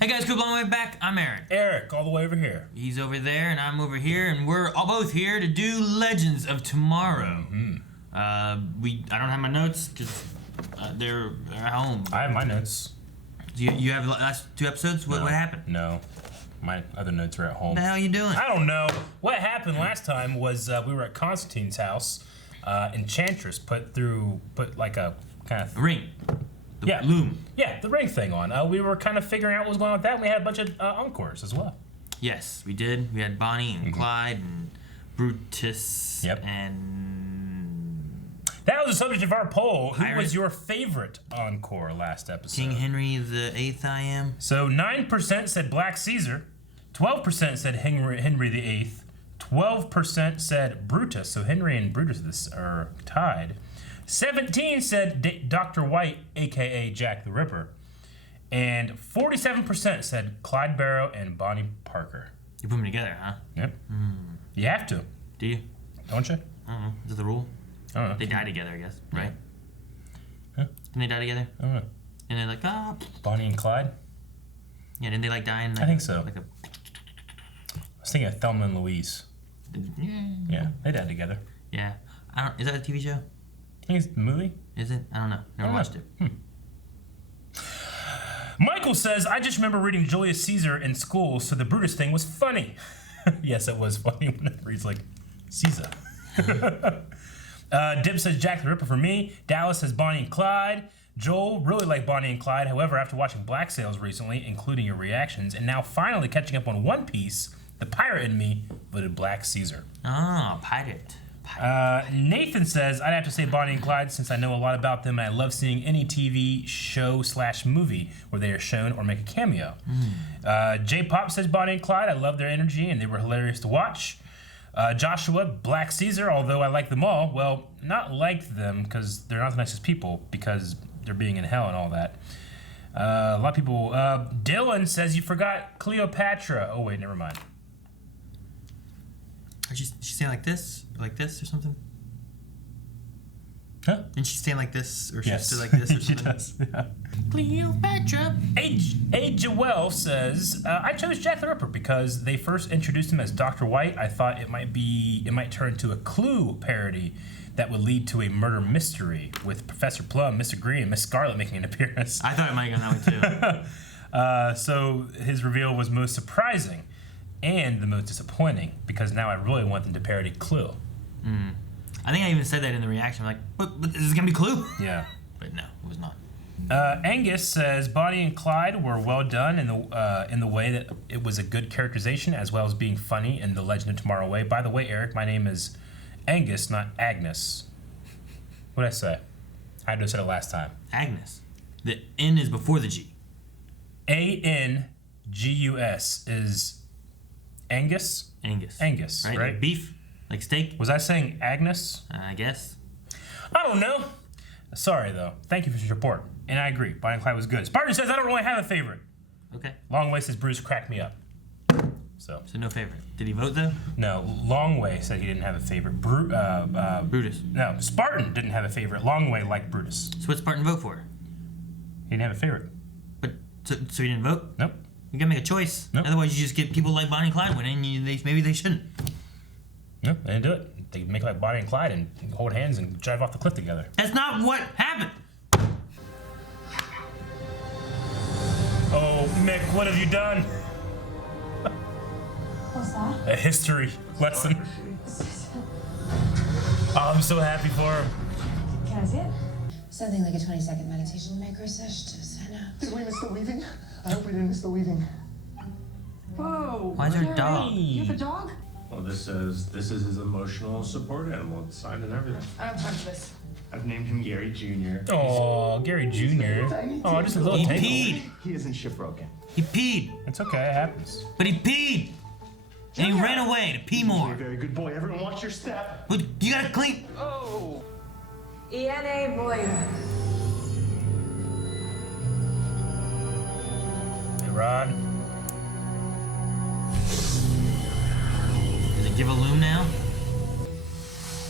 Hey guys, good long way back. I'm Eric. Eric, all the way over here. He's over there and I'm over here, and we're all both here to do Legends of Tomorrow. I don't have my notes because they're at home. I have my notes. You have the last two episodes? What happened? No. My other notes are at home. What the hell are you doing? I don't know. What happened last time was we were at Constantine's house. Enchantress put like a kind of ring. The loom. Yeah, the ring thing on. We were kind of figuring out what was going on with that, and we had a bunch of encores as well. Yes, we did. We had Bonnie and Clyde and Brutus. Yep. And that was the subject of our poll. Pirate. Who was your favorite encore last episode? King Henry VIII, I am. So 9% said Black Caesar, 12% said Henry VIII, 12% said Brutus. So Henry and Brutus are tied. 17 said Dr. White, a.k.a. Jack the Ripper. And 47% said Clyde Barrow and Bonnie Parker. You put them together, huh? Yep. You have to. Do you? Don't you? I don't know. Is it the rule? I don't know. They die together, I guess, right? Huh? Didn't they die together? I don't know. And they're like, ah. Bonnie and Clyde? Yeah, didn't they like die in I think so. Like a... I was thinking of Thelma and Louise. Yeah, they died together. Yeah. Is that a TV show? I think it's a movie. Is it? I don't know. Never watched it. Michael says, I just remember reading Julius Caesar in school, so the Brutus thing was funny. Yes, it was funny whenever he's like, Caesar. Dip says Jack the Ripper for me. Dallas says Bonnie and Clyde. Joel really liked Bonnie and Clyde. However, after watching Black Sails recently, including your reactions, and now finally catching up on One Piece, the pirate in me voted Black Caesar. Oh, pirate. Nathan says, I'd have to say Bonnie and Clyde since I know a lot about them and I love seeing any TV show / movie where they are shown or make a cameo. J-Pop says Bonnie and Clyde. I love their energy and they were hilarious to watch. Joshua, Black Caesar, although I like them all. Well, not like them because they're not the nicest people because they're being in hell and all that. A lot of people. Dylan says you forgot Cleopatra. Oh, wait, never mind. Did she stand like this? Like this or something? Huh? Didn't she stand like this? Or she Yes. stood like this or She something? does, yeah. Cleopatra. A. Joel says, I chose Jack the Ripper because they first introduced him as Dr. White. I thought it might turn into a Clue parody that would lead to a murder mystery with Professor Plum, Mr. Green, and Miss Scarlet making an appearance. I thought it might have gone that way too. So his reveal was most surprising and the most disappointing because now I really want them to parody Clue. I think I even said that in the reaction. I'm like, but is this gonna be Clue? Yeah. But no, it was not. Angus says Bonnie and Clyde were well done in the way that it was a good characterization as well as being funny in the Legend of Tomorrow way. By the way, Eric, my name is Angus, not Agnes. What did I say? I had to have said it last time. Agnes. The N is before the G. A-N-G-U-S is Angus? Angus. Angus, right? Like beef? Like steak? Was I saying Agnes? I guess. I don't know. Sorry, though. Thank you for your support. And I agree. Bonnie and Clyde was good. Spartan says I don't really have a favorite. Okay. Longway says Bruce cracked me up. So no favorite. Did he vote though? No, Longway said he didn't have a favorite. Brutus. No, Spartan didn't have a favorite. Longway liked Brutus. So what Spartan vote for? He didn't have a favorite. But so he didn't vote? Nope. You gotta make a choice. Nope. Otherwise, you just get people like Bonnie and Clyde winning. Maybe they shouldn't. Nope, they didn't do it. They make like Bonnie and Clyde and hold hands and drive off the cliff together. That's not what happened. Oh, Mick, what have you done? What's that? A history lesson. Oh, I'm so happy for him. Can I see it? Something like a 20-second meditation micro sesh to sign up. Did we miss the weaving? I hope we didn't miss the weaving. Whoa. Why is there a dog? You have a dog? Well, this says this is his emotional support animal. It's signed and everything. I don't have time for this. I've named him Gary Jr. Oh, Gary Jr. Oh, just a little He tangle. peed. He isn't shipbroken. He peed. It's okay, it happens. But he peed. And he ran away to pee You're more. a very good boy. Everyone watch your step. But you gotta clean. Oh. E.N.A. Boyer. Hey, Rod. Does it give a loom now?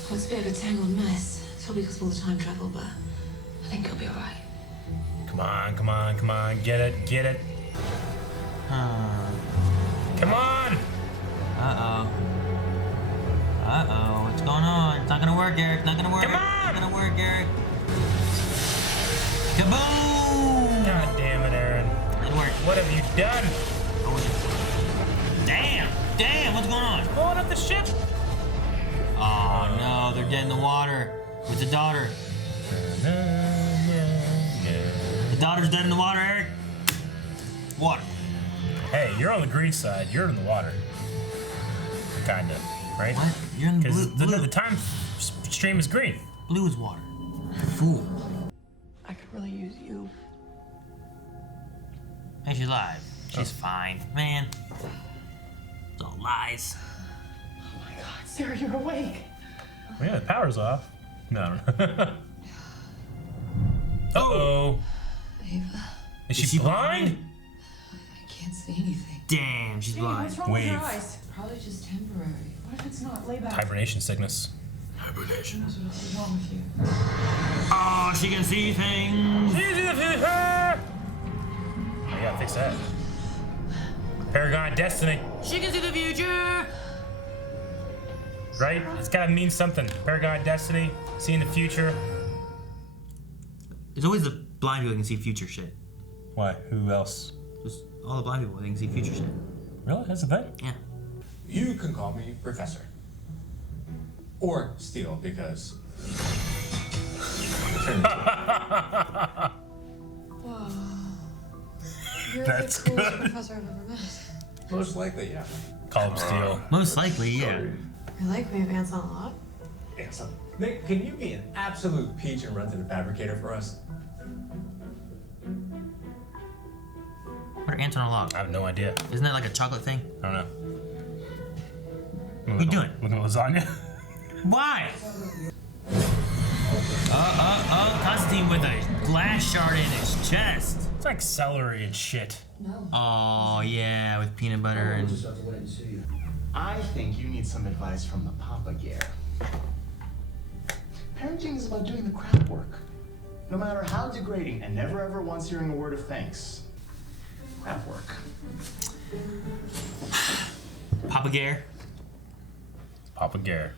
Well, it's a bit of a tangled mess. It's all because of all the time travel, but I think he'll be alright. Come on, come on, come on. Get it, get it. work, Eric. Not gonna work. Come on! Not gonna work, Eric. Kaboom! God damn it, Aaron. Didn't work. What have you done? Damn! Damn! What's going on? Blowing up the ship? Oh no, they're dead in the water with the daughter. The daughter's dead in the water, Eric. Water. Hey, you're on the green side. You're in the water. Kinda, right? What? You're in the Because blue. the time stream is green. Blue is water. Fool. I could really use you. Hey, she's alive. She's fine. Man. It's all lies. Oh my God, Sarah, you're awake. Yeah, the power's off. No. Uh-oh. Ava, Is she blind? I can't see anything. Damn, she's blind. What's wrong with your Wave. eyes? Probably just temporary. What if it's not? Lay back. Hibernation sickness. Hibernation. What's wrong with you? Oh, she can see things. I gotta fix that. Paragon Destiny, She can see the future. right? It's gotta mean something. Paragon Destiny, seeing the future. It's always the blind people that can see future shit. Why? Who else? Just all the blind people, they can see future shit. Really? That's the thing? Yeah. You can call me Professor. Or Steele, because. You're That's the coolest good. professor I've ever met. Most likely, yeah. Call him Steel. Most likely, yeah. You're like me, advance on a lot. Handsome. Nick, can you be an absolute peach and run to the fabricator for us? What are ants on a log? I have no idea. Isn't that like a chocolate thing? I don't know. What you doing? Looking at lasagna? Why? Constantine with a glass shard in his chest. It's like celery and shit. No. Oh, yeah, with peanut butter and... I think you need some advice from the Papa Gear. Parenting is about doing the crap work. No matter how degrading, and never ever once hearing a word of thanks. Crap work. Papa Gare. Papa Gare.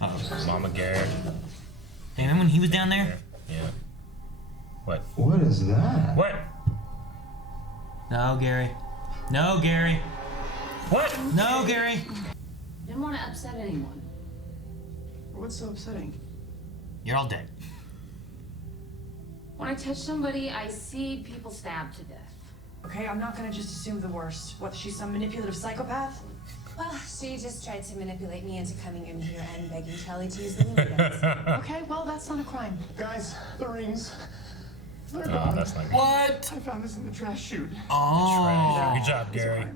Uh-oh. Mama Gare. Hey, remember when he was down there? Yeah. What? What is that? What? No, Gary. No, Gary. What? No, Gary. Didn't want to upset anyone. What's so upsetting? You're all dead. When I touch somebody, I see people stabbed to death. Okay, I'm not gonna just assume the worst. What, she's some manipulative psychopath? Well, she just tried to manipulate me into coming in here and begging Charlie to use the lubricants. Okay, well, that's not a crime. Guys, the rings. They're Oh, gone. that's not good. What? I found this in the trash chute. Oh. Good job, Gary.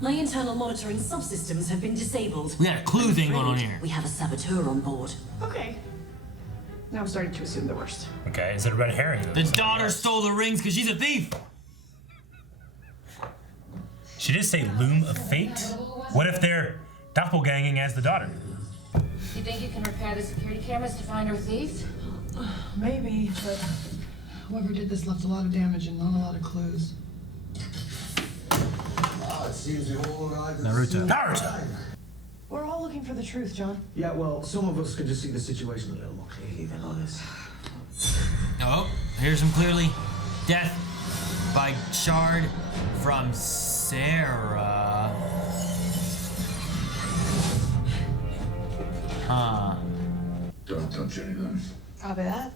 My internal monitoring subsystems have been disabled. We got a clue thing going on here. We have a saboteur on board. Okay. Now I'm starting to assume the worst. Okay, is it a red herring? The daughter stole the rings because she's a thief. She did say loom of fate. What if they're doppelganging as the daughter? You think you can repair the security cameras to find our thief? Maybe, but whoever did this left a lot of damage and not a lot of clues. Naruto. We're all looking for the truth, John. Yeah, well, some of us could just see the situation a little more clearly than others. Oh, here's some clearly. Death by shard from Sarah. Huh. Don't touch anything. Probably that.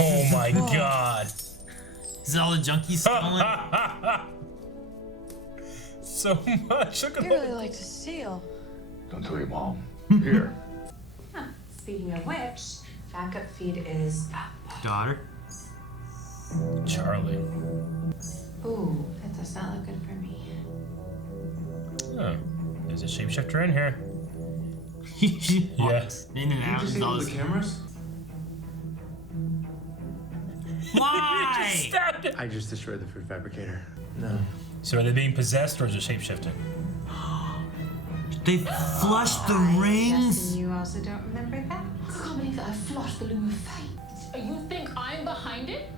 Oh my god. Is it all the junkies stolen? So much. Look at You that. really like to steal. Don't tell your mom. Here. Speaking of which, backup feed is Daughter. Charlie. ooh, that does not look good for me. Oh, there's a shapeshifter in here. Yes. In and out. Disable all the this- cameras? Why? Stabbed it. I just destroyed the food fabricator. No. So are they being possessed or is it shapeshifting? They flushed the rings. You also don't remember that? I can't believe that I flushed the loom of fate. You think I'm behind it?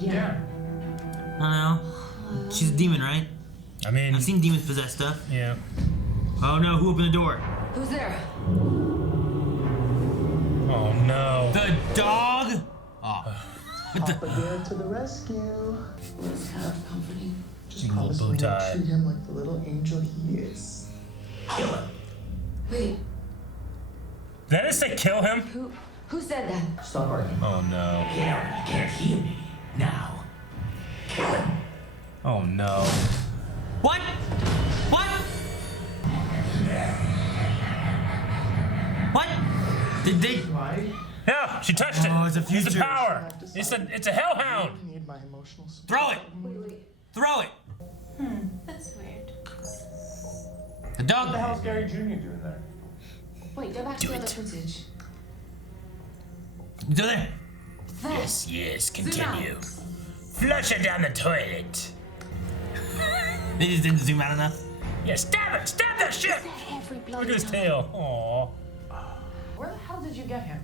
Yeah. I don't know. She's a demon, right? I mean, I've seen demons possess stuff. Yeah. Oh no, who opened the door? Who's there? Oh no. The dog? Oh. Papa Bear to the rescue. It's kind of comforting. Just Little promise bow me you'll tie. treat him like the little angel he is. Kill him. Wait, Did I just say kill him? who said that? Stop arguing. Oh no. Karen, you can't hear me. Now. Kill him. Oh no. What? What? What? Did they? Why? Yeah, she touched it. Oh, it's a Use the future. power. It's a hellhound. I need my emotional support. Throw it! Wait. Throw it! That's weird. The dog. What the hell's Gary Jr. doing there? Wait, go back to the other footage. Do there. Yes, yes, Zoom continue. out. Flush it down the toilet. They just didn't zoom out enough. Yeah, stab it! Stab that shit! Every Look bloody at his time. tail. Aww. Where the hell did you get him?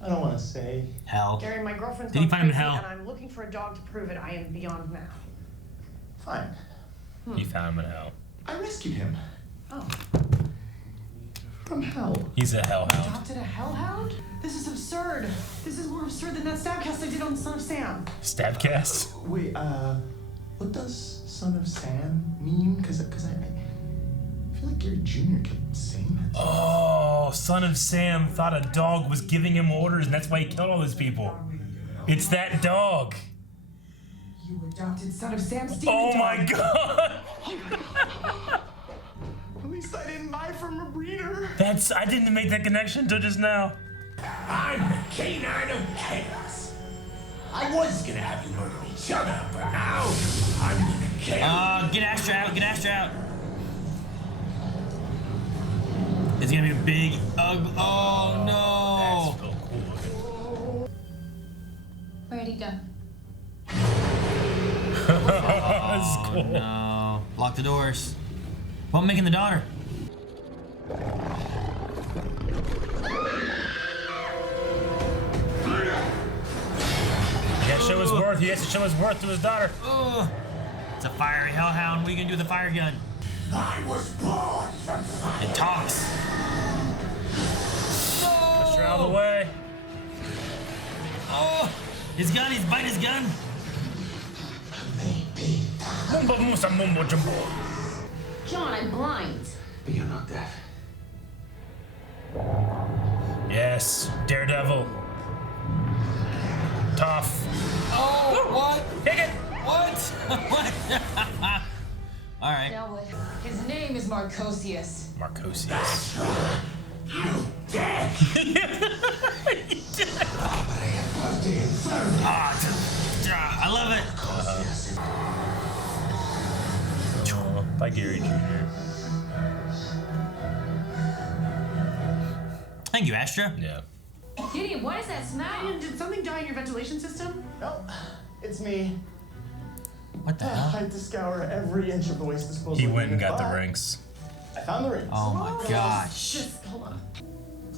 I don't want to say. Hell. Gary, my girlfriend's Did you gone find him in crazy, hell? and I'm looking for a dog to prove it. I am beyond now. Fine. He found him in hell. I rescued him. Oh. From hell. He's a hellhound. Adopted a hellhound? This is absurd. This is more absurd than that stabcast I did on Son of Sam. Stabcast? Wait, what does Son of Sam mean? Because I feel like Gary Jr. kept saying that. Oh, Son of Sam thought a dog was giving him orders, and that's why he killed all those people. It's that dog. You adopted Son of Sam's demon Oh dog. my god! At least I didn't buy from a breeder. I didn't make that connection until just now. I'm the canine of chaos. I was gonna have you murder each other, but now I'm gonna kill you. Get Astra out, get Astra out. It's gonna be a big, ugly. Oh no! That's so cool. Where'd he go? That's Oh cool. no! Lock the doors. Well, I'm making the daughter. He has to show his worth. He has to show his worth to his daughter. Ugh. It's a fiery hellhound. What are you gonna do with a fire gun? I was born from fire. It talks. Push her out of the way. Oh! His gun. He's biting his gun. Mumbo musa mumbo jumbo. John, I'm blind. But you're not deaf. Yes, Daredevil. Tough. Oh! What? Take it. What? What? All right. Now what? His name is Marcosius. Marcosius. You dead. I love it. By Gary Jr. Thank you, Astra. Yeah. Gideon, what is that smell? Did something die in your ventilation system? No, it's me. What the I hell? had to scour every inch of the waste disposal. He went and unit, got the but rings. I found the rings. Oh my gosh. Just hold on.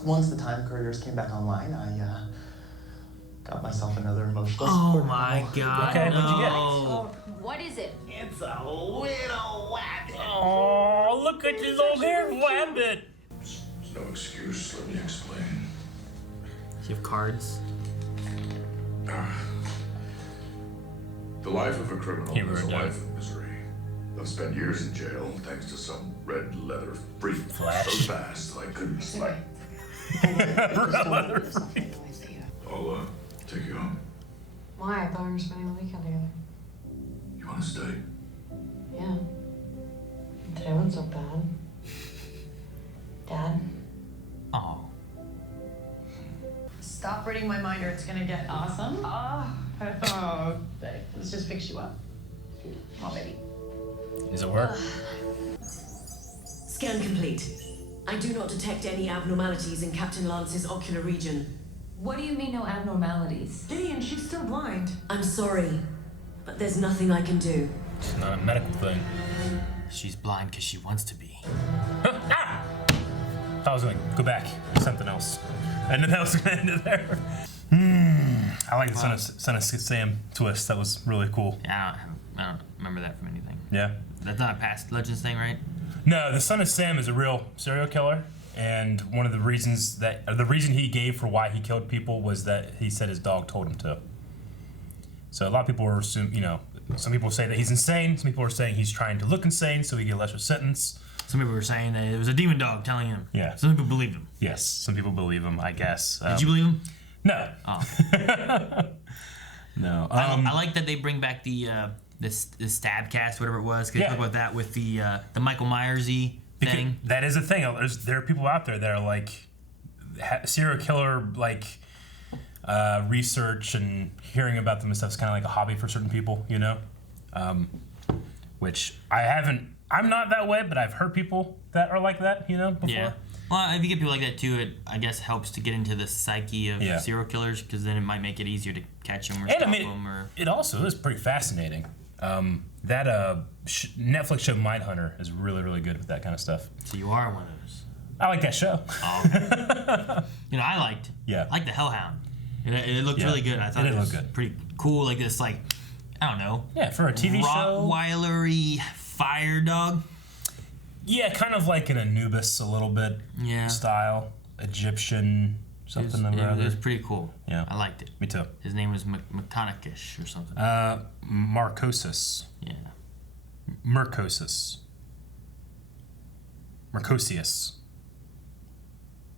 Once the time couriers came back online, I got myself another emotional Oh support my animal. god. Okay, what'd you get? no. What is it? It's a little wabbit. Oh, look at his old hair rabbit. There's no excuse, let me explain. Do you have cards? The life of a criminal He is a wrote life of misery. I've spent years in jail thanks to some red leather freak Flash. so fast I couldn't sleep. I'll take you home. Why? I thought we were spending the weekend together. You want to stay? Yeah. Today wasn't so bad. Dad? Oh. Stop reading my mind or it's gonna get awesome. Oh, babe. Let's just fix you up. Come on, baby. Does it work? Scan complete. I do not detect any abnormalities in Captain Lance's ocular region. What do you mean, no abnormalities? Gideon, she's still blind. I'm sorry, but there's nothing I can do. It's not a medical thing. She's blind because she wants to be. Ah! I was gonna go back. Something else. And then that was gonna end it there. I like the Son of Sam twist. That was really cool. Yeah, I don't remember that from anything. Yeah. That's not a past Legends thing, right? No, the son of Sam is a real serial killer, and one of the reasons the reason he gave for why he killed people was that he said his dog told him to. So a lot of people are some people say that he's insane. Some people are saying he's trying to look insane so he get a lesser sentence. Some people were saying that it was a demon dog telling him. Yeah. Some people believe him. Yes, some people believe him, I guess. Did you believe him? No. Oh. No. I like that they bring back the stab cast, whatever it was. Cause they talk about that with the Michael Myers-y thing. That is a thing. There are people out there that are like serial killer research and hearing about them and stuff is kind of like a hobby for certain people, you know. Which I haven't. I'm not that way, but I've heard people that are like that, you know, before. Yeah. Well, if you get people like that too, it I guess helps to get into the psyche of serial killers because then it might make it easier to catch them or stop them. Or it also is pretty fascinating. That Netflix show Mindhunter is really, really good with that kind of stuff. So you are one of those. I like that show. Oh, okay. I liked the Hellhound. It looked really good. I thought it was pretty cool. Like this, like I don't know. Yeah, for a TV show. Rottweiler-y fire dog. Yeah, kind of like an Anubis a little bit. Yeah. Style, Egyptian, something or other. It was pretty cool. Yeah. I liked it. Me too. His name was McConaughey or something. Marcosis. Yeah. Mercosius.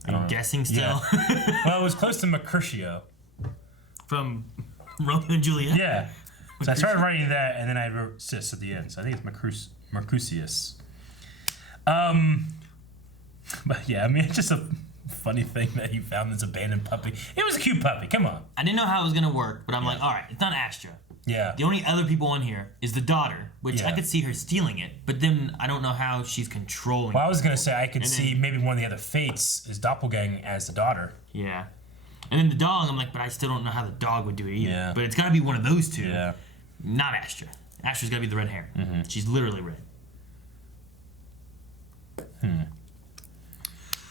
I'm guessing still. Yeah. Well, it was close to Mercutio. From Romeo and Juliet? Yeah. So I started writing that, and then I wrote cis at the end. So I think it's Mercutius. But yeah, I mean, it's just a funny thing that he found this abandoned puppy. It was a cute puppy. Come on. I didn't know how it was gonna work, but I'm like, all right, it's not Astra. Yeah. The only other people on here is the daughter, which I could see her stealing it, but then I don't know how she's controlling. Well, I was gonna say I could see maybe one of the other fates is doppelganging as the daughter. Yeah. And then the dog, I'm like, but I still don't know how the dog would do it either. Yeah. But it's gotta be one of those two. Yeah. Not Astra. Astra's gotta be the red hair. Mm-hmm. She's literally red.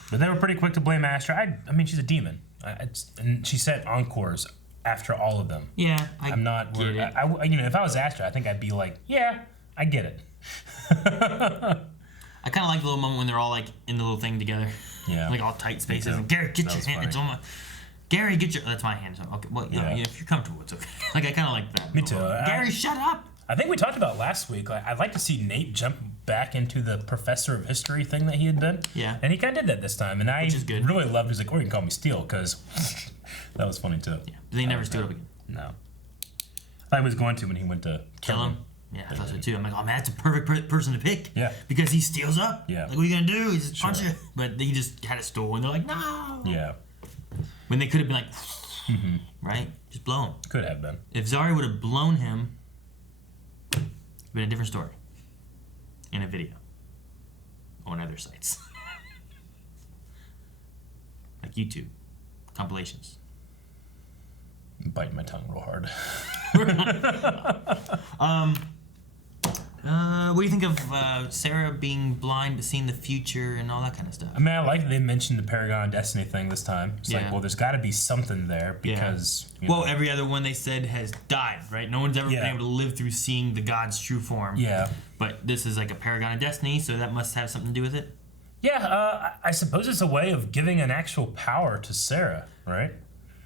But they were pretty quick to blame Astra. I mean, she's a demon. And she sent encores after all of them. Yeah, I'm not worried. If I was Astra, I think I'd be like, yeah, I get it. I kind of like the little moment when they're all like in the little thing together. Yeah. Like all tight spaces. And Gary, get your hand. It's on my. Gary, get your. That's my hand. So, okay. Well, if you're comfortable, it's okay. Like I kind of like that. Me too. Gary, shut up. I think we talked about last week. Like, I'd like to see Nate jump back into the professor of history thing that he had been. Yeah. And he kind of did that this time. And I really loved. He's like, or you can call me Steel, because that was funny too. Yeah. But they never stood up again. No. I thought he was going to when he went to kill him. Yeah, I thought so too. I'm like, oh man, that's a perfect person to pick. Yeah. Because he steals up. Yeah. Like, what are you gonna do? He just punch it. But he just had it stolen. And they're like, no. Yeah. When they could have been like, right? Just blow him. Could have been. If Zari would have blown him, it'd been a different story. In a video. On other sites. Like YouTube. Compilations. I'm biting my tongue real hard. What do you think of Sarah being blind but seeing the future and all that kind of stuff? I mean, I like that they mentioned the Paragon Destiny thing this time. It's like, well, there's got to be something there because... You know. Every other one they said has died, right? No one's ever been able to live through seeing the God's true form. Yeah. But this is like a Paragon of Destiny, so that must have something to do with it? Yeah, I suppose it's a way of giving an actual power to Sarah, right?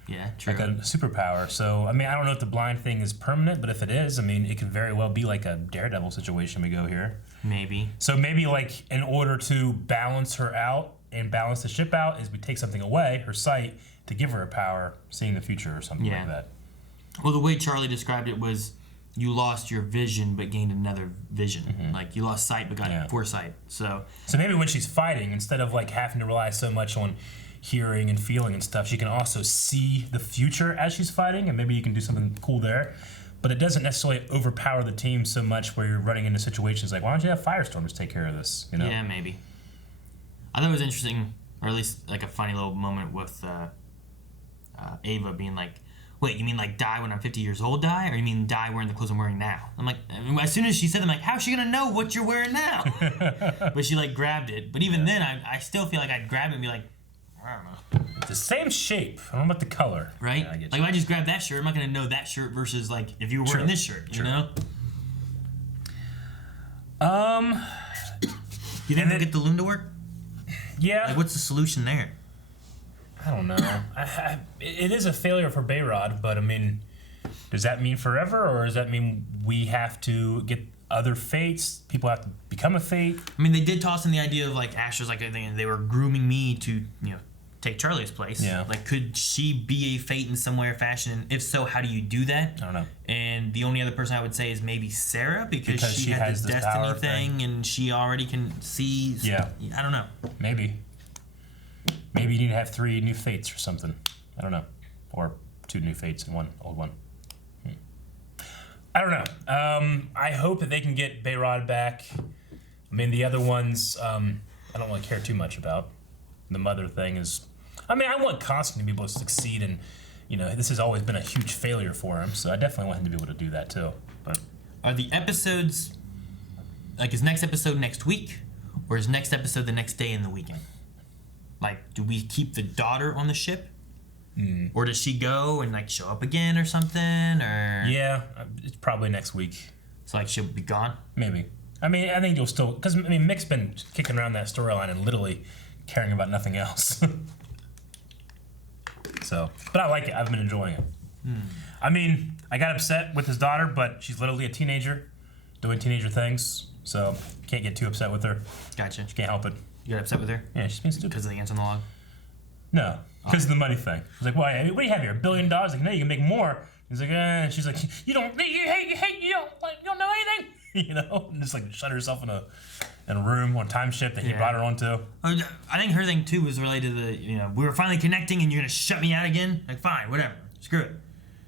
Yeah, true. Like a superpower. So, I mean, I don't know if the blind thing is permanent, but if it is, I mean, it could very well be like a Daredevil situation we go here. Maybe. So maybe like in order to balance her out and balance the ship out is we take something away, her sight, to give her a power, seeing the future or something like that. Well, the way Charlie described it was you lost your vision but gained another vision. Mm-hmm. Like you lost sight but got foresight. So maybe when she's fighting, instead of like having to rely so much on hearing and feeling and stuff, she can also see the future as she's fighting, and maybe you can do something cool there. But it doesn't necessarily overpower the team so much where you're running into situations like, why don't you have Firestorm just take care of this? You know? Yeah, maybe. I thought it was interesting, or at least like a funny little moment with Ava being like, wait, you mean like die when I'm 50 years old die? Or you mean die wearing the clothes I'm wearing now? I'm like, as soon as she said that, I'm like, how's she gonna know what you're wearing now? But she like grabbed it. But even then, I still feel like I'd grab it and be like, I don't know. It's the same shape. I don't know about the color. Right? Yeah, I get like if I just grab that shirt, I'm not gonna know that shirt versus like if you were wearing this shirt, you know? You think they'll get the loom to work? Yeah. Like, what's the solution there? I don't know. It is a failure for Bayrod, but I mean, does that mean forever, or does that mean we have to get other fates? People have to become a fate? I mean, they did toss in the idea of like Astra's like they were grooming me to take Charlie's place. Yeah. Like, could she be a fate in some way or fashion? And if so, how do you do that? I don't know. And the only other person I would say is maybe Sarah because she had has this destiny thing and she already can see. Yeah. I don't know. Maybe you need to have 3 new fates or something. I don't know. Or 2 new fates and 1 old one. I don't know. I hope that they can get Bayrod back. I mean, the other ones, I don't really care too much about. The mother thing is... I mean, I want Constantine to be able to succeed, and, this has always been a huge failure for him, so I definitely want him to be able to do that, too. But are the episodes... Like, is next episode next week? Or is next episode the next day in the weekend? Like, do we keep the daughter on the ship? Or does she go and, like, show up again or something? Or yeah, it's probably next week. So, like, she'll be gone? Maybe. I mean, I think you'll still... Because, I mean, Mick's been kicking around that storyline and literally caring about nothing else. So, but I like it. I've been enjoying it. I mean, I got upset with his daughter, but she's literally a teenager doing teenager things, so can't get too upset with her. Gotcha. She can't help it. You got upset with her? Yeah, she's being stupid. Because of the ants on the log? No, because of the money thing. He's like, well, what do you have here? $1 billion? Like, no, you can make more. He's like, and she's like, you don't know anything, and just like shut herself in a room on a time ship that he brought her onto. I think her thing too was related to the, we were finally connecting and you're gonna shut me out again. Like, fine, whatever, screw it.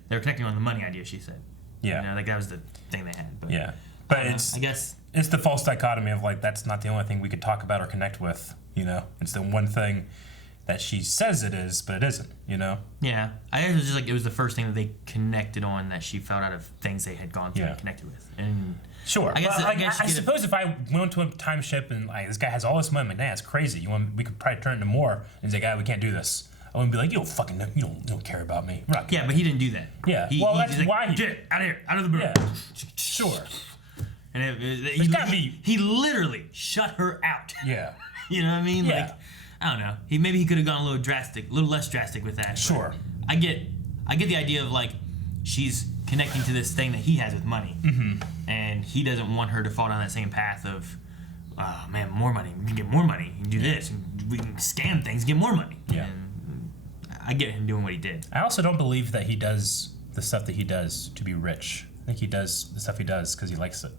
They were connecting on the money idea, she said. Yeah, like that was the thing they had. But yeah, but I guess it's the false dichotomy of like that's not the only thing we could talk about or connect with. It's the one thing that she says it is, but it isn't. Yeah, I guess it was just like it was the first thing that they connected on that she found out of things they had gone through and connected with. And sure, I suppose if I went to a time ship and like this guy has all this money, I'm like, nah, it's crazy. We could probably turn it into more. And he's like, we can't do this. I wouldn't be like, you don't fucking know, you don't care about me. Yeah, but he didn't do that. Yeah, that's why he did. Out of here, out of the room. Yeah, sure. And he literally shut her out. Yeah. You know what I mean? Yeah. Like, I don't know. Maybe he could have gone a little less drastic with that. Sure. I get the idea of like she's connecting to this thing that he has with money, and he doesn't want her to fall down that same path of, oh man, more money. We can get more money. We can do this. And we can scam things, get more money. Yeah. And I get him doing what he did. I also don't believe that he does the stuff that he does to be rich. I think he does the stuff he does because he likes it.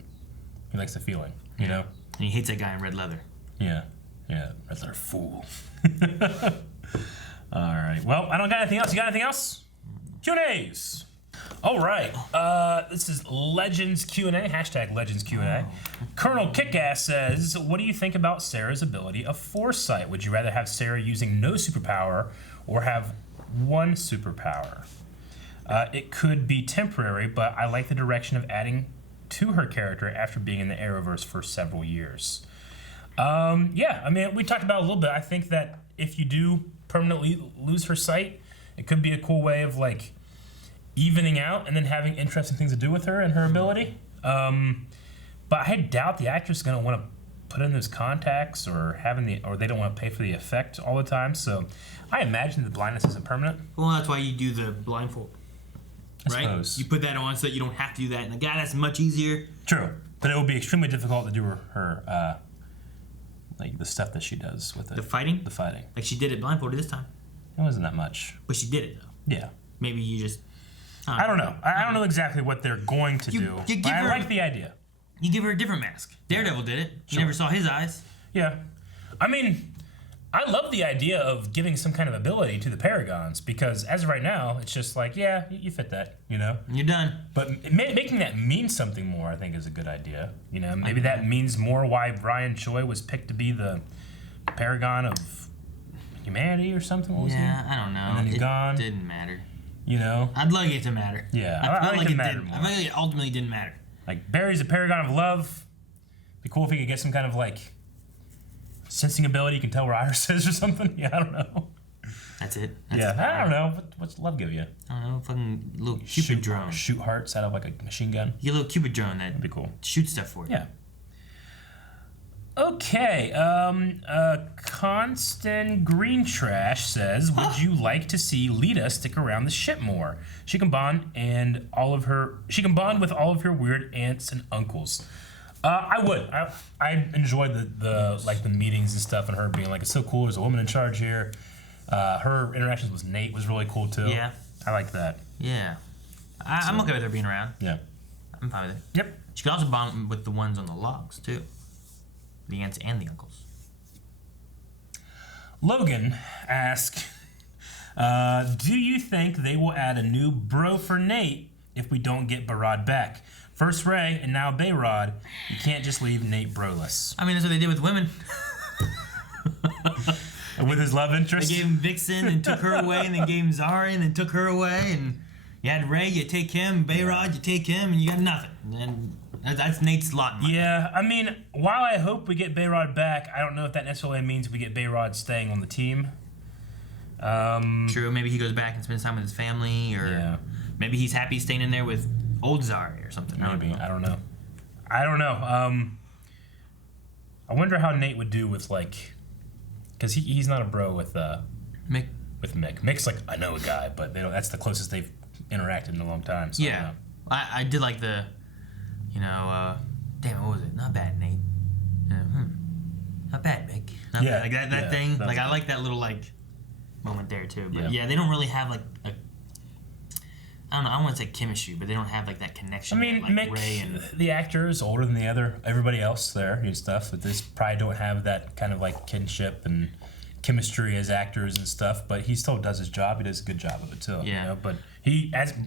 He likes the feeling, And he hates that guy in red leather. Yeah. Yeah, red leather fool. All right. Well, I don't got anything else. You got anything else? Q&As. All right. This is Legends Q&A. Hashtag Legends Q&A. Colonel Kickass says, what do you think about Sarah's ability of foresight? Would you rather have Sarah using no superpower or have one superpower? It could be temporary, but I like the direction of adding to her character after being in the Arrowverse for several years. Yeah, I mean, we talked about it a little bit. I think that if you do permanently lose her sight, it could be a cool way of like evening out and then having interesting things to do with her and her ability. But I doubt the actress is going to want to put in those contacts or they don't want to pay for the effect all the time. So I imagine the blindness isn't permanent. Well, that's why you do the blindfold. I suppose. You put that on so that you don't have to do that. And the guy, that's much easier. True. But it would be extremely difficult to do her like the stuff that she does with it. The fighting? The fighting. Like she did it blindfolded this time. It wasn't that much. But she did it, though. Yeah. Maybe you just... I don't know. I don't know exactly what they're going to do. But I like the idea. You give her a different mask. Daredevil did it. You never saw his eyes. Yeah. I mean, I love the idea of giving some kind of ability to the Paragons because as of right now, it's just like, yeah, you fit that, You're done. But making that mean something more, I think, is a good idea. Maybe that means more why Brian Choi was picked to be the Paragon of humanity or something. What was he? I don't know. And then he's gone. It didn't matter. I'd like it to matter. Yeah, I felt like it matter didn't. more. I felt like it ultimately didn't matter. Like Barry's a Paragon of love. Be cool if he could get some kind of like sensing ability. You can tell where Iris is or something. Yeah, I don't know. That's it. I don't know. What's love give you? I don't know. Fucking little Cupid drone. Shoot hearts out of like a machine gun. You get a little Cupid drone that'd be cool. Shoot stuff for you. Yeah. Okay, Constant Green Trash says, would you like to see Lita stick around the ship more? She can bond with all of her weird aunts and uncles. I would. I enjoyed the meetings and stuff, and her being like, it's so cool. There's a woman in charge here. Her interactions with Nate was really cool too. Yeah, I like that. Yeah, I'm okay with her being around. Yeah, I'm fine with it. Yep. She could also bond with the ones on the logs too, the aunts and the uncles. Logan asks, do you think they will add a new bro for Nate if we don't get Barad back? First Ray and now Bayrod. You can't just leave Nate broless. I mean, that's what they did with women. With his love interest? They gave him Vixen and took her away, and then gave him Zari and then took her away, and you had Ray, you take him, Bayrod, you take him, and you got nothing. And that's Nate's lot. Yeah, I mean, while I hope we get Bayrod back, I don't know if that necessarily means we get Bayrod staying on the team. True, maybe he goes back and spends time with his family, or maybe he's happy staying in there with old Zari or something. Maybe, I don't know. I wonder how Nate would do with, like, because he's not a bro with Mick. With Mick. Mick's like, I know a guy, but they don't. That's the closest they've interacted in a long time. So yeah, I did like the, damn, what was it? Not bad, Nate. Not bad, Mick. Not bad. Like that thing. Like I like that little moment there too. But yeah, they don't really have like a. I don't know. I don't want to say chemistry, but they don't have like that connection. I mean, like Mick, Ray and the actor, is older than everybody else there and stuff. But this probably don't have that kind of like kinship and chemistry as actors and stuff. But he still does his job. He does a good job of it too. Yeah. You know? But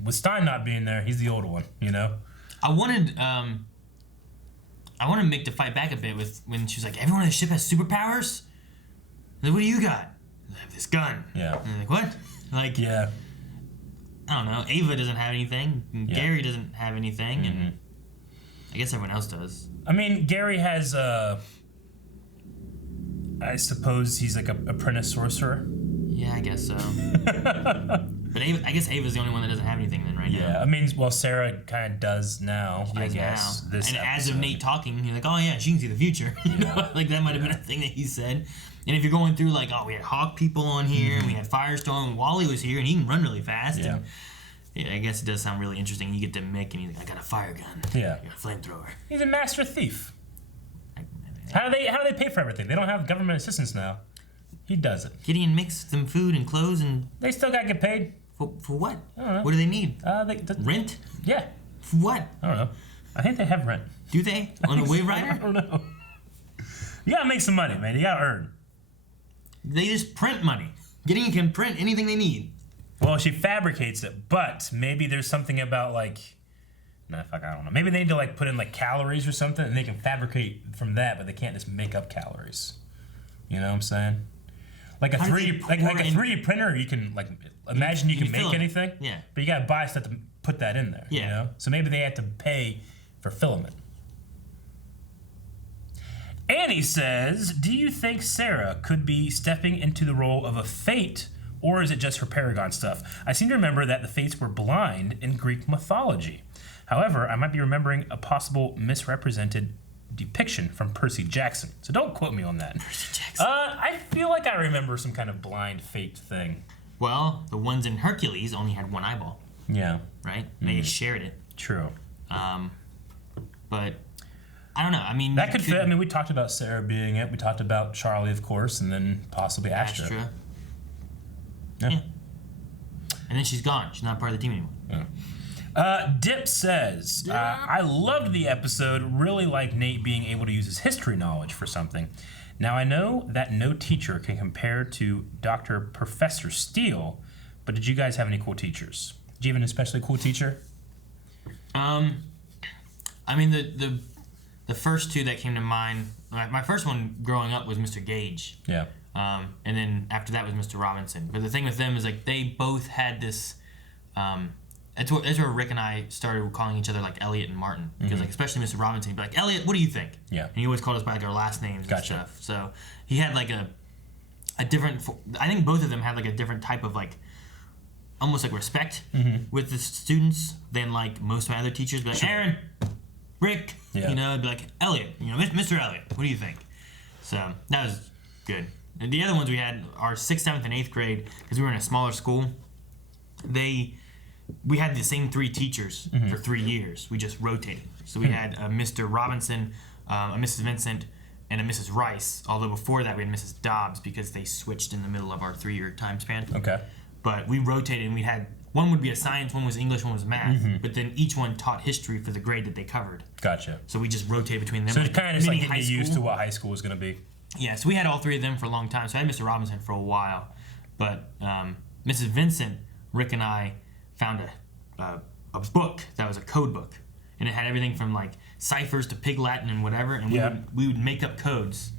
with Stein not being there, he's the older one. You know. I wanted Mick to fight back a bit when she was like, everyone on the ship has superpowers. Like, what do you got? I have this gun. Yeah. And like, what? Like, yeah. I don't know. Ava doesn't have anything. And Gary doesn't have anything, and I guess everyone else does. I mean, Gary has I suppose he's like an apprentice sorcerer. Yeah, I guess so. But I guess Ava's the only one that doesn't have anything then right now. Yeah, I mean, well, Sarah kind of does now, I guess. Now. And as of Nate talking, you're like, oh yeah, she can see the future. You know? Like that might have been a thing that he said. And if you're going through like, oh, we had Hawk people on here, and we had Firestorm, and Wally was here, and he can run really fast. Yeah. And I guess it does sound really interesting. You get to Mick, and he's like, I got a fire gun. Yeah. I got a flamethrower. He's a master thief. How do they pay for everything? They don't have government assistance now. He does it. Gideon makes them food and clothes, and they still gotta get paid. For what? I don't know. What do they need? Rent? Yeah. For what? I don't know. I think they have rent. Do they? On a Wave Rider? I don't know. You gotta make some money, man. You gotta earn. They just print money. Gideon can print anything they need. Well, she fabricates it, but maybe there's something about like, I don't know. Maybe they need to like put in like calories or something, and they can fabricate from that, but they can't just make up calories. You know what I'm saying? Like a 3D printer, you can like imagine you can make anything. Yeah. But you gotta buy stuff to put that in there. Yeah. You know? So maybe they have to pay for filament. Annie says, do you think Sarah could be stepping into the role of a Fate, or is it just her Paragon stuff? I seem to remember that the Fates were blind in Greek mythology. However, I might be remembering a possible misrepresented depiction from Percy Jackson. So don't quote me on that. Percy Jackson. I feel like I remember some kind of blind Fate thing. Well, the ones in Hercules only had one eyeball. Yeah. Right? They just shared it. True. But I don't know. I mean, that could fit. I mean, we talked about Sarah being it. We talked about Charlie, of course, and then possibly Astra. Yeah. And then she's gone. She's not part of the team anymore. Yeah. Dip says, I loved the episode. Really like Nate being able to use his history knowledge for something. Now, I know that no teacher can compare to Dr. Professor Steele, but did you guys have any cool teachers? Did you have an especially cool teacher? I mean, the first two that came to mind, my first one growing up was Mr. Gage. Yeah. And then after that was Mr. Robinson. But the thing with them is like they both had this. That's where Rick and I started calling each other like Elliot and Martin, because like especially Mr. Robinson, he'd be like, Elliot, what do you think? Yeah. And he always called us by like our last names and stuff. So he had like a different. I think both of them had like a different type of like. Almost like respect with the students than like most of my other teachers. Be like, Aaron, Rick, you know, be like, Elliot, you know, Mr. Elliot, what do you think? So that was good. And the other ones we had, our 6th, 7th, and 8th grade, because we were in a smaller school, we had the same 3 teachers for 3 years. We just rotated. So we had a Mr. Robinson, a Mrs. Vincent, and a Mrs. Rice. Although before that we had Mrs. Dobbs because they switched in the middle of our 3-year time span. Okay. But we rotated, and we had, one would be a science, one was English, one was math. But then each one taught history for the grade that they covered. Gotcha. So we just rotated between them. So it's kind of just like getting Mini-high used to school. what high school was going to be. Yeah, so we had all 3 of them for a long time. So I had Mr. Robinson for a while. But Mrs. Vincent, Rick and I found a book that was a code book. And it had everything from like ciphers to Pig Latin and whatever. And we would make up codes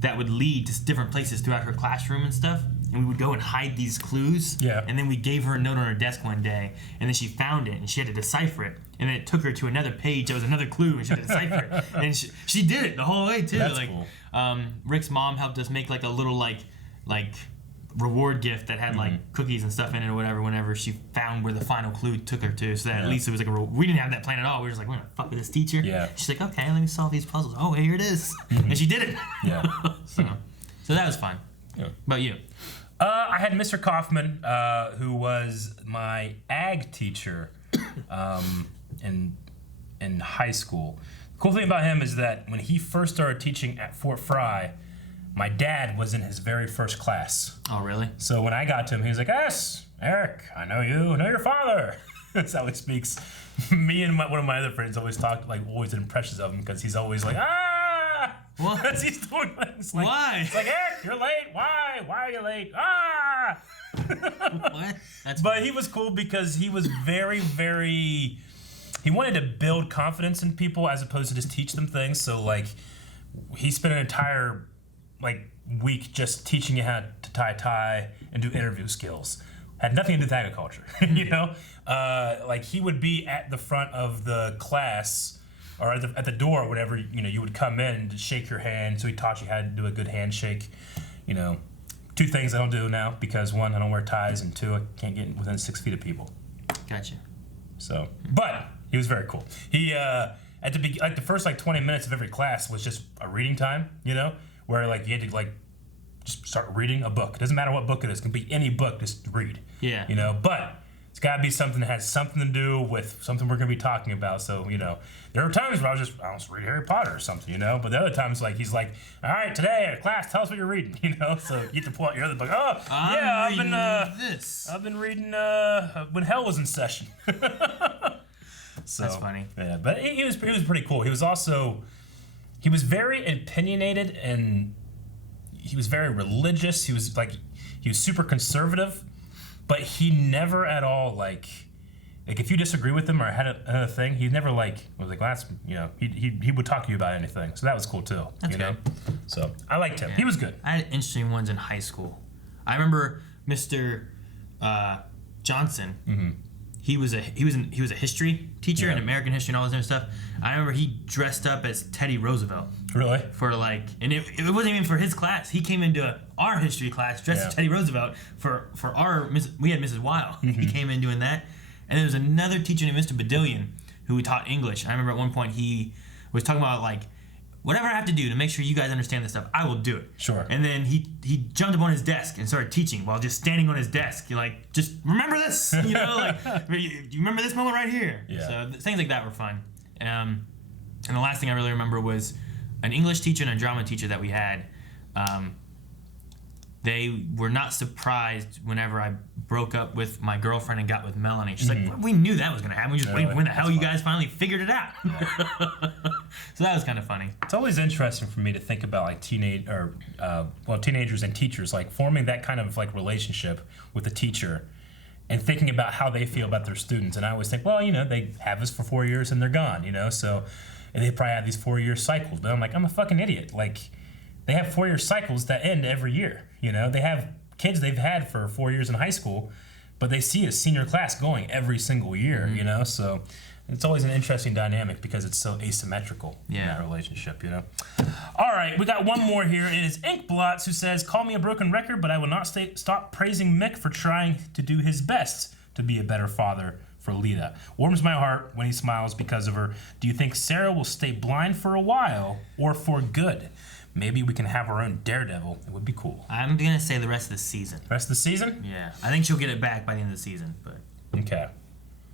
that would lead to different places throughout her classroom and stuff. And we would go and hide these clues. Yeah. And then we gave her a note on her desk one day. And then she found it and she had to decipher it. And then it took her to another page that was another clue and she had to decipher it. And she did it the whole way too. That's like, cool. Rick's mom helped us make like a little like reward gift that had like cookies and stuff in it or whatever whenever she found where the final clue took her to, so that at least it was like we didn't have that plan at all. We were just like, we're gonna fuck with this teacher. Yeah. She's like, okay, let me solve these puzzles. Oh, here it is. And she did it. Yeah. So that was fun. Yeah. About you? I had Mr. Kaufman, who was my ag teacher in high school. The cool thing about him is that when he first started teaching at Fort Fry, my dad was in his very first class. Oh, really? So when I got to him, he was like, yes, Eric, I know you, I know your father. That's how he speaks. Me and one of my other friends always talked, like, always did impressions of him because he's always like, ah! What? As he's doing things like, why? It's like, Eric, you're late. Why? Why are you late? Ah! What? But he was cool because he was very, very, he wanted to build confidence in people as opposed to just teach them things. So, like, he spent an entire week just teaching you how to tie a tie and do interview skills. Had nothing to do with agriculture, you know? Like, he would be at the front of the class or at the door, whenever, you know, you would come in and shake your hand. So he taught you how to do a good handshake. You know, 2 things I don't do now because 1, I don't wear ties, and 2, I can't get within 6 feet of people. Gotcha. So, but he was very cool. He, at the first 20 minutes of every class was just a reading time, you know? Where you had to just start reading a book. It doesn't matter what book it is. It can be any book, just read. Yeah. You know, but it's got to be something that has something to do with something we're going to be talking about. So, you know, there are times where I'll just read Harry Potter or something, you know. But the other times, he's like, all right, today, class, tell us what you're reading, you know. So you get to pull out your other book. Oh, yeah, I've been reading When Hell Was in Session. So, that's funny. Yeah, but he was pretty cool. He was very opinionated and he was very religious. He was super conservative, but he never at all if you disagree with him or had another thing, he never was like, well, that's, you know, he would talk to you about anything. So that was cool too. That's you know? So I liked him. Yeah. He was good. I had interesting ones in high school. I remember Mr. Johnson. Mm-hmm. He was a history teacher and American history and all this other stuff. I remember he dressed up as Teddy Roosevelt. Really? For and it wasn't even for his class. He came into our history class dressed as Teddy Roosevelt for we had Mrs. Weil. Mm-hmm. He came in doing that. And there was another teacher named Mr. Badillion who taught English. I remember at one point he was talking about whatever I have to do to make sure you guys understand this stuff, I will do it. Sure. And then he jumped up on his desk and started teaching while just standing on his desk. You're just remember this, you know, you remember this moment right here. Yeah. So things like that were fun. And the last thing I really remember was an English teacher and a drama teacher that we had. They were not surprised whenever I broke up with my girlfriend and got with Melanie. She's like, we knew that was going to happen. We just waited when the hell you guys finally figured it out. Yeah. So that was kind of funny. It's always interesting for me to think about teenagers and teachers, forming that kind of relationship with a teacher and thinking about how they feel about their students. And I always think, well, you know, they have us for 4 years and they're gone, you know, so and they probably have these 4-year cycles. But I'm like, I'm a fucking idiot. They have 4-year cycles that end every year. You know, they have kids they've had for 4 years in high school, but they see a senior class going every single year, you know? So it's always an interesting dynamic because it's so asymmetrical in that relationship, you know? All right, we got one more here. It is Inkblots who says, call me a broken record, but I will not stop praising Mick for trying to do his best to be a better father for Lita. Warms my heart when he smiles because of her. Do you think Sarah will stay blind for a while or for good? maybe we can have our own Daredevil. It would be cool. I'm gonna say the rest of the season. Rest of the season? Yeah, I think she'll get it back by the end of the season, but Okay.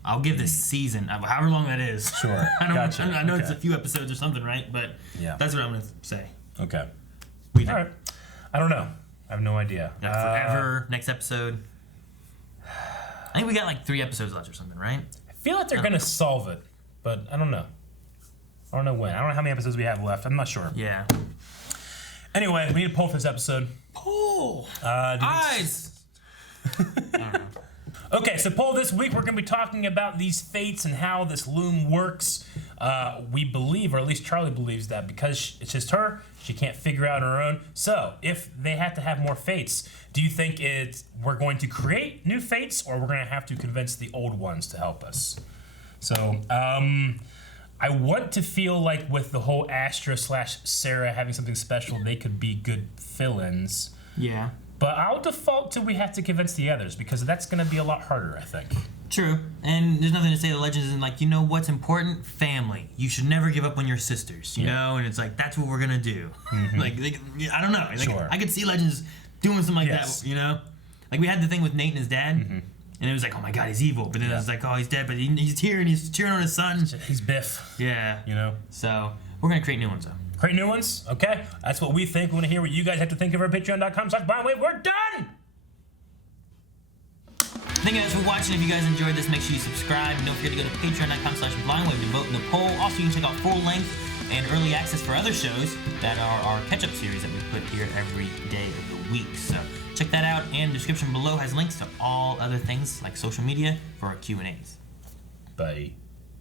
I'll give this season, however long that is. Sure. I don't. Gotcha. I know Okay. it's a few episodes or something, right? But Yeah. that's what I'm gonna say. Okay. We do. All right. I don't know. I have no idea. Got Forever, next episode. I think we got like 3 episodes left or something, right? I feel like they're gonna solve it, but I don't know. I don't know when. I don't know how many episodes we have left. I'm not sure. Yeah. Anyway, we need to poll for this episode. Poll. Eyes. Okay, so poll this week, we're going to be talking about these fates and how this loom works. We believe, or at least Charlie believes, that because it's just her, she can't figure out on her own. So, if they have to have more fates, do you think we're going to create new fates, or we're going to have to convince the old ones to help us? So, I want to feel like with the whole Astra / Sarah having something special, they could be good fill-ins. Yeah. But I'll default to we have to convince the others, because that's going to be a lot harder, I think. True. And there's nothing to say the Legends isn't like, you know what's important? Family. You should never give up on your sisters, you know? And it's like, that's what we're going to do. Like, I don't know. Like, Sure. I could see Legends doing something like Yes. that, you know? Like, we had the thing with Nate and his dad, and it was like, oh my god, he's evil. But then it was like, oh, he's dead, but he's here and he's cheering on his son. He's Biff. Yeah. You know? So, we're going to create new ones, though. Create new ones? Okay. That's what we think. We want to hear what you guys have to think of our patreon.com/blindwave. We're done! Thank you guys for watching. If you guys enjoyed this, make sure you subscribe. And don't forget to go to patreon.com/blindwave to vote in the poll. Also, you can check out full length and early access for other shows that are our catch-up series that we put here every day of the week. So check that out. And the description below has links to all other things like social media for our Q&As. Bye.